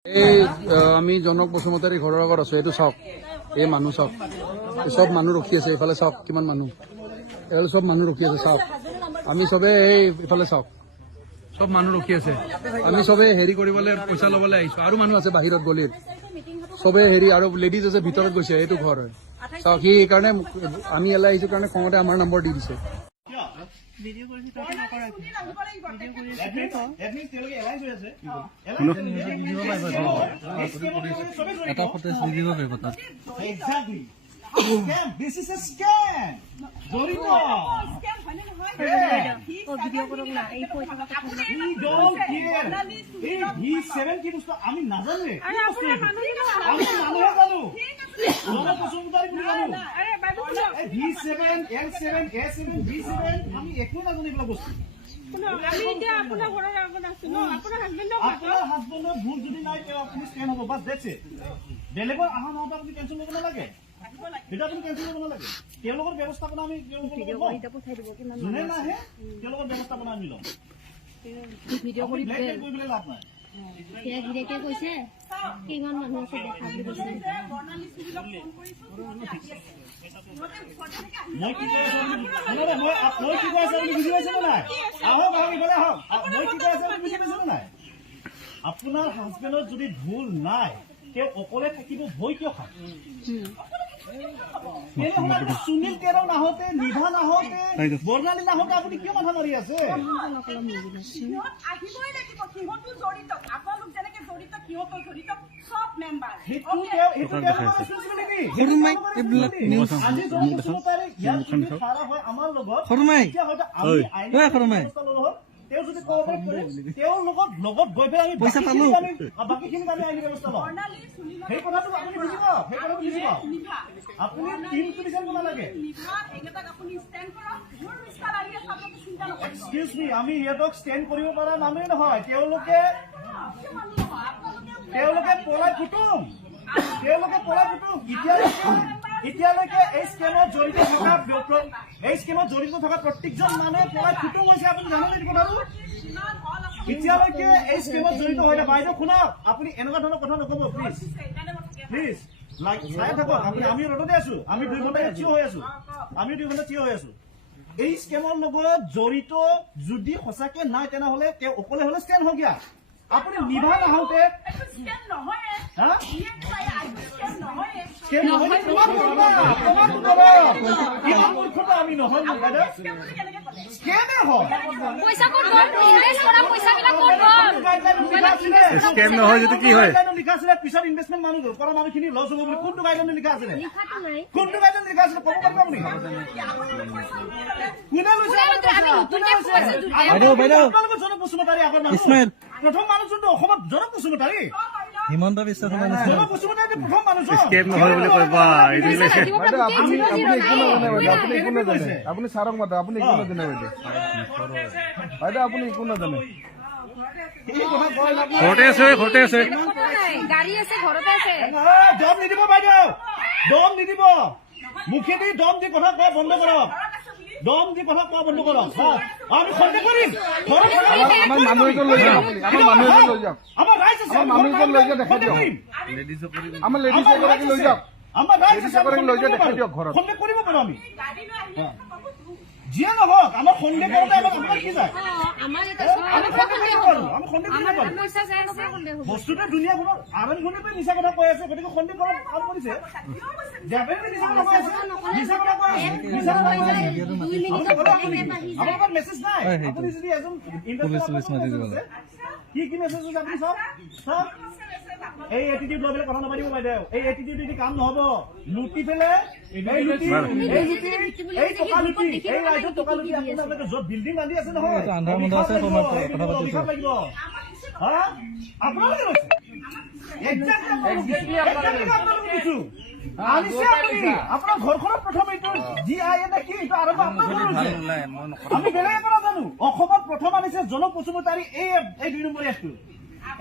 আমি জনক বসুমতাৰী ঘৰৰ আগত আছো। এইটো চাওক, এই মানুহ চাওক, চব মানুহ ৰখি আছে। এইফালে চাওক কিমান মানুহ, এইফালে চব মানুহ ৰখি আছে। চাওক আমি চবে এইফালে চাওক, চব মানুহ ৰখি আছে। আমি চবে হেৰি কৰিবলৈ পইচা ল'বলৈ আহিছো। আৰু মানুহ আছে বাহিৰত গলিত, চবে হেৰি আৰু লেডিজ আছে ভিতৰত গৈছে। এইটো ঘৰ হয় চাওক। সি সেইকাৰণে আমি এলাই আহিছো কাৰণে খঙতে আমাৰ নম্বৰ দি দিছে। This is a scam. Dorito. Video করুন না এই পয়সাটা আপনি don't care. এই 7 কি বুঝতো আমি না জানলে আমি মানুষ জানো ওরা পছন্দদারি করে জানো আরে বাবু এই V7 L7 A7 V7 আমি একটু না জানি এগুলা বস্তু আমি এটা আপনার ঘরের আগত আছে না আপনার হাজবেন্ডের ভুল যদি নাই তো আপনি স্ক্যান হবে বাস দেখছে বেলেগৰ আহা নহবা আপনি টেনশন ল'ব নালাগে এটা আপনি টেনশন ল'ব নালাগে তেওঁলোকৰ ব্যৱস্থাপনা আমি যোনে নাহে তেওঁলোকৰ ব্যৱস্থাপনা আমি লম ভিডিঅ' কৰি কৰিবলৈ লাভ নাই সেয়া গিৰেকে কৈছে কিমান মানুহ আছে দেখা বুলি কৈছে মই কি কৈ আছো মই কি কৈ আছো আপুনি বুজি পাইছে নে নাই আহক ইফালে আহক মই কি কৈ আছো আপুনি বুজি পাইছে নে নাই আপোনাৰ হাজবেণ্ডৰ যদি ভুল নাই তেওঁ অকলে থাকিব ভয় কিয় খায় সুনীল কেৰাও নাহতে নিভা নাহতে বৰ্ণালী নাহতে আপুনি কিয় মাথা মাৰি আছে আহিবই লাগিব সিহঁতো জড়িত আপোনালোক যেনেকে জড়িত সিহঁতো জড়িত সব মেম্বাৰ আমাৰ লগত তেওঁ যদি কোঅপাৰেট কৰে তেওঁৰ লগত গৈ পেলাই আমি পইচা পালো বাকিখিনি আমি আইনী ব্যৱস্থা লওঁ সেই কথাটো আপুনি বুজিব আপুনি টিমটো বিচাৰিব নালাগে এক্সকিউজ মি আমি ইহঁতক ষ্টেণ্ড কৰিব পৰা মানুহে নহয় তেওঁলোকে পলাই ফুটুম এতিয়ালৈকে এই স্কেমত জড়িত থকা প্ৰত্যেকজন মানুহে পলাই ফুটুম হৈছে আপুনি জানেনে এই কথাটো এতিয়ালৈকে এই স্কেমত জড়িত হয় না বাইদেউ শুনক আপুনি এনেকুৱা ধৰণৰ কথা নকব প্লিজ চাই থাকক আমি ৰদতে আছো আমি 2 ঘণ্টা থিয় হৈ আছো এই স্কেমৰ লগত জড়িত যদি সঁচাকে নাই তেনেহলে তেওঁ অকলে হলে স্কেম হৈ গিয়া আপুনি নিভা নাহতে আমি নহয় পিছত ইনভেষ্টমেন্ট মানুহ কৰা মানুহখিনি লছ হ'ব বুলি কোনটো গাইডলাইন লিখা আছিলে ক'ব পাৰিব আপুনি জনক বসুমতাৰী আগৰ মানুহ প্ৰথম মানুহ যোনটো অসমত জনক বসুমতাৰী হিমন্ত বিশ্ব শৰ্মা জনক বসুমতাৰী প্ৰথম মানুহ আপুনি ছাৰক মাতে আপুনি একো নাজানে বাইদেউ আপুনি একো নাজানে ঘৰতে আছে গাড়ী আছে ঘৰতে আছে দম নিদিব বাইদেউ দম নিদিব মুখেদি দম দি কথা কোৱা বন্ধ কৰক আমি সন্দেহ কৰিম আমাৰ মানুহ এজন লৈ যাওক আমাৰ ৰাইজ আছে আমাৰ দেখাই দিয়ক আমাৰ লেডিজ এগৰাকী লৈ যাওক আমাৰ ৰাইজ আছে লৈ যাওক দেখাই দিয়ক ঘৰত সন্দেহ কৰিব পাৰো আমি যিয়ে নহওক আমাৰ সন্দেহ কৰোঁতে আমাৰ কি যায় বস্তুটো দুনিয়াখনৰ আৰম্ভণিৰ পৰা মিছা কথা কৈ আছে গতিকে সন্দেহ কৰাৰ কাম কৰিছে মেছেজ নাই আপুনি যদি এজন কি মেছেজ আপুনি চাওক এই এটিটিউড লৈ পেলাই কথা নাপাতিব বাইদেউ এই এটিটিউড যদি কাম নহব লুটি পেলাই এই ৰাইজত টকা লুটি আপোনালোকে য'ত বিল্ডিং বান্ধি আছে নহয় লাগিব আপোনালোকে আপোনাৰ ঘৰখনত প্ৰথম এইটো যি আই নে কি এইটো আৰম্ভ আমি বেলেগ একো নাজানো অসমত প্ৰথম আনিছে জনক বসুমতাৰী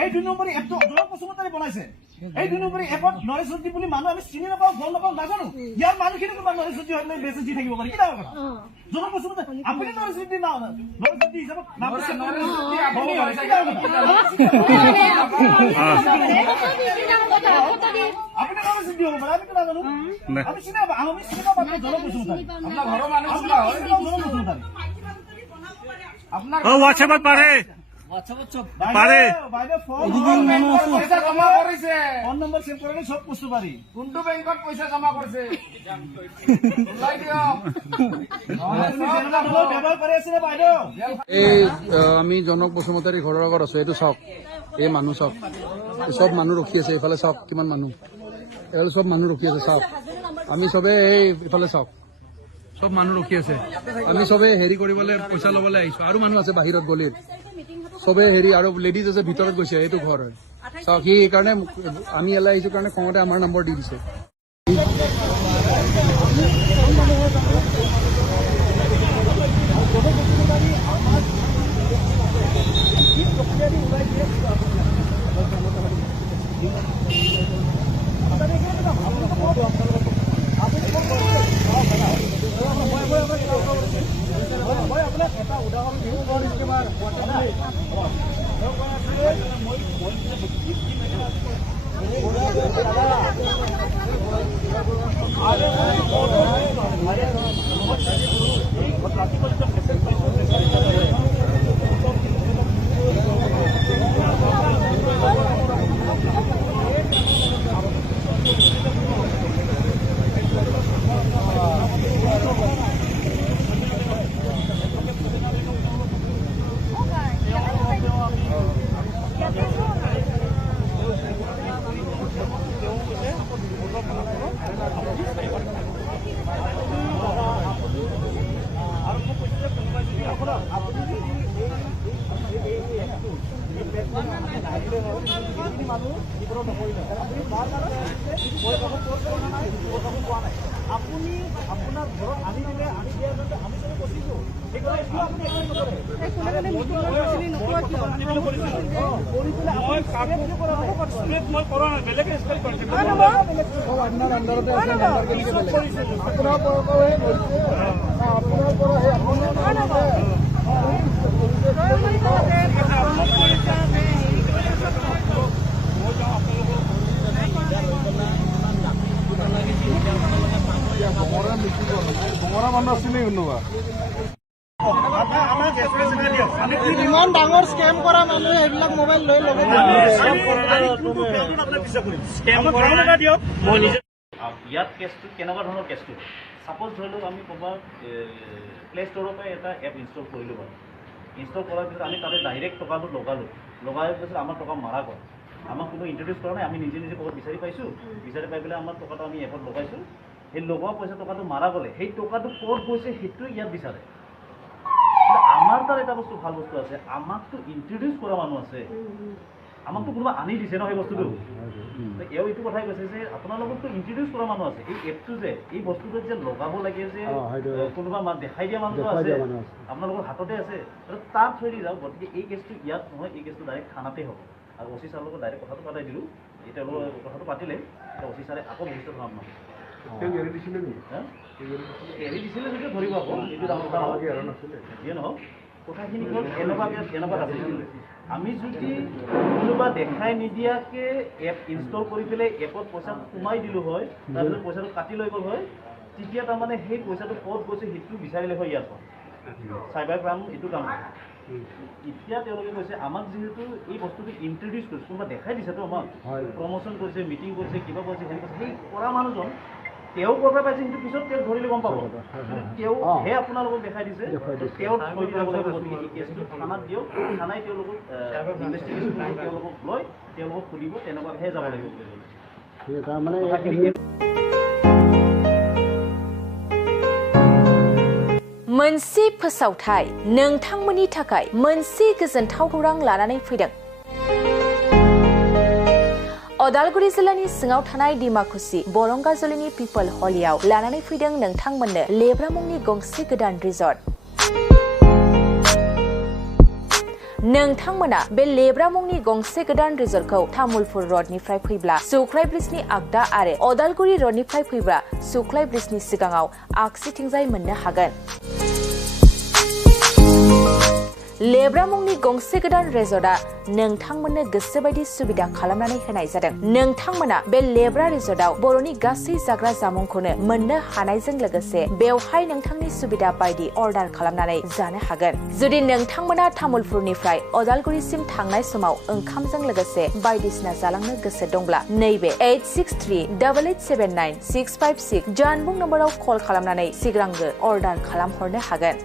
এই 2 নম্বৰ এপটো জনক বসুমতাৰী বনাইছে এই 2 নম্বৰী এপত নৰেশ জ্যোতি বুলি মানুহ আমি চিনি নাপাওঁ গম নাপাওঁ নাজানো ইয়াৰ মানুহখিনি তোমাৰ নৰেশ জ্যোতি হয় নাই মেছেজ দি থাকিব পাৰে কি ডাঙৰ কথা জনক কৈছো আপুনি নৰেশ জ্যোতি নাও না নৰেশ জ্যোতি হিচাপত নাম নৰেশ জ্যোতি আপুনি আপুনি নৰেশ জ্যোতি হ'ব পাৰে আমি নাজানো আমি চিনি নাপাওঁ আমি চিনি নাপাওঁ জনক কৈছো আপোনাৰ ঘৰৰ মানুহ কোনটা হয় জনক কৈছো আপোনাৰ হোৱাটছএপত পাৰে পাৰে পইচা জমা কৰিছে ফোন নম্বৰ সেভ কৰি সব বস্তু পাৰি কোনটো বেংকত পইচা জমা কৰিছে ওলাই দিয়ক ব্যৱহাৰ কৰি আছে বাইদেউ এই আমি জনক বসুমতাৰীৰ ঘৰৰ আগত আছো এইটো চাওক এই মানুহ চাওক চব মানুহ ৰখি আছে এইফালে চাওক কিমান মানুহ এইফালে চব মানুহ ৰখি আছে চাওক আমি চবে এই ইফালে চাওক চব মানুহ ৰখি আছে আমি চবে হেৰি কৰিবলৈ পইচা ল'বলৈ আহিছো আৰু মানুহ আছে বাহিৰত গলিত চবে হেৰি আৰু লেডিজ আছে ভিতৰত গৈছে এইটো ঘৰ হয় চাওক সি সেইকাৰণে আমি এলাই আহিছো কাৰণে খঙতে আমাৰ নম্বৰ দি দিছে আপুনি আপোনাৰ ঘৰত আনি দিলে আনি দিয়াৰ কাৰণে আমি চবে কৈছো মই কৰা নাই বেলেগে স্পেল কৰিছে আপোনাৰ আন্দাৰতে আছে আপোনাৰ ইমান ডাঙৰ স্কেম কৰা মানুহে এইবিলাক মোবাইল লৈ ল'ব ইয়াত কেছটো কেনেকুৱা ধৰণৰ কেছটো ছাপ'জ ধৰি লওক আমি ক'ৰবাত প্লে ষ্ট'ৰৰ পৰা এটা এপ ইনষ্টল কৰিলোঁ বাৰু ইনষ্টল কৰাৰ পিছত আমি তাতে ডাইৰেক্ট টকাটো লগাই পিছত আমাৰ টকা মাৰা গ'ল আমাক কোনো ইণ্ট্ৰডিউচ কৰা নাই আমি নিজে ক'ৰবাত বিচাৰি পাইছোঁ বিচাৰি পাই পেলাই আমাৰ টকাটো আমি এপত লগাইছোঁ সেই লগোৱা পইচা টকাটো মাৰা গ'লে সেই টকাটো ক'ত গৈছে সেইটোৱে ইয়াত বিচাৰে আমাৰ তাৰ এটা বস্তু ভাল বস্তু আছে আমাকতো ইণ্ট্ৰডিউচ কৰা মানুহ আছে আমাকতো কোনোবা আনি দিছে ন সেই বস্তুটো এওঁ এইটো কথাই কৈছে যে আপোনালোকতো ইণ্ট্ৰডিউচ কৰা মানুহ আছে এই এপটো যে এই বস্তুটো যে লগাব লাগে যে কোনোবা দেখাই দিয়া মানুহটো আছে আপোনালোকৰ হাততে আছে তাৰ থৈ যাওক গতিকে এই কেছটো ইয়াত নহয় এই কেছটো ডাইৰেক্ট থানাতে হ'ব আৰু অচি ছাৰৰ লগত ডাইৰেক্ট কথাটো পাতাই দিলোঁ এতিয়া কথাটো পাতিলে এতিয়া অচি ছাৰে আকৌ ভৱিষ্যত ভাৱ নহয় এৰি দিছিলে যদিও ধৰিব আকৌ এইটো ডাঙৰ কথা যিয়ে নহওক কথাখিনি হ'ল এনেকুৱাত আছে আমি যদি কোনোবা দেখাই নিদিয়াকৈ এপ ইনষ্টল কৰি পেলাই এপত পইচা সোমাই দিলোঁ হয় তাৰপিছত পইচাটো কাটি লৈ গ'ল হয় তেতিয়া তাৰমানে সেই পইচাটো ক'ত গৈছে সেইটো বিচাৰিলে হয় ইয়াত চাইবাৰ ক্ৰাইম এইটো কাম এতিয়া তেওঁলোকে কৈছে আমাক যিহেতু এই বস্তুটো ইণ্ট্ৰডিউচ কৰিছে কোনোবা দেখাই দিছেতো আমাক প্ৰমোশ্যন কৰিছে মিটিং কৰিছে কিবা কৰিছে সেনেকৈ সেই কৰা মানুহজন তেওঁ ক'ৰবাত পাইছে কিন্তু পিছত তেওঁক ধৰিলে গম পাব তেওঁহে আপোনালোকক দেখাই দিছে তেওঁ থৈ দিব লাগিব গতিকে এই কেছটো থানাত দিয়ক থানাই তেওঁলোকক ইনভেষ্টিগেশ্যন কৰি তেওঁলোকক লৈ তেওঁলোকক সুধিব তেনেকুৱাহে যাব লাগিব मोनसे फोसावथाय नोंथांमोननि थाखाय मोनसे गोजोनथाव खौरां लानानै फैदों अदालगुरि जिल्लानि सिङाव थानाय डिमाकुसि बरंगाजुलिनि पिपल हलियाव लानानै फैदों नोंथांमोननो लेब्रा मुंनि गंसे गोदान रिजर्ट नोंथांमोना बे लेब्रा मुंनि गंसे गोदान रिजर्टखौ तामुलपुर रडनिफ्राय फैब्ला सुख्लाय ब्रिजनि आगदा आरो अदालगुरि रडनिफ्राय फैब्ला सुख्लाय ब्रिजनि सिगाङाव आगसिथिंजाय मोननो हागोन। लेब्रा मुंनि गंसे गोदान रिजर्टआ नोंथांमोननो गोसोबायदि सुबिदा खालामनानै होनाय जादों। नोंथांमोना बे लेब्रा रिजर्टआव बर'नि गासै जाग्रा जामुंखौनो मोननो हानायजों लोगोसे बेवहाय नोंथांनि सुबिदा बायदि अर्डार खालामनानै जानो हागोन। जुदि नोंथांमोना तामुलपुरनिफ्राय अदालगुरिसिम थांनाय समाव ओंखामजों लोगोसे बायदिसिना जालांनो गोसो दंब्ला नैबे 8638879656 जानबुं नम्बराव कल खालामनानै सिगांग्रो अर्डार खालामहरनो हागोन।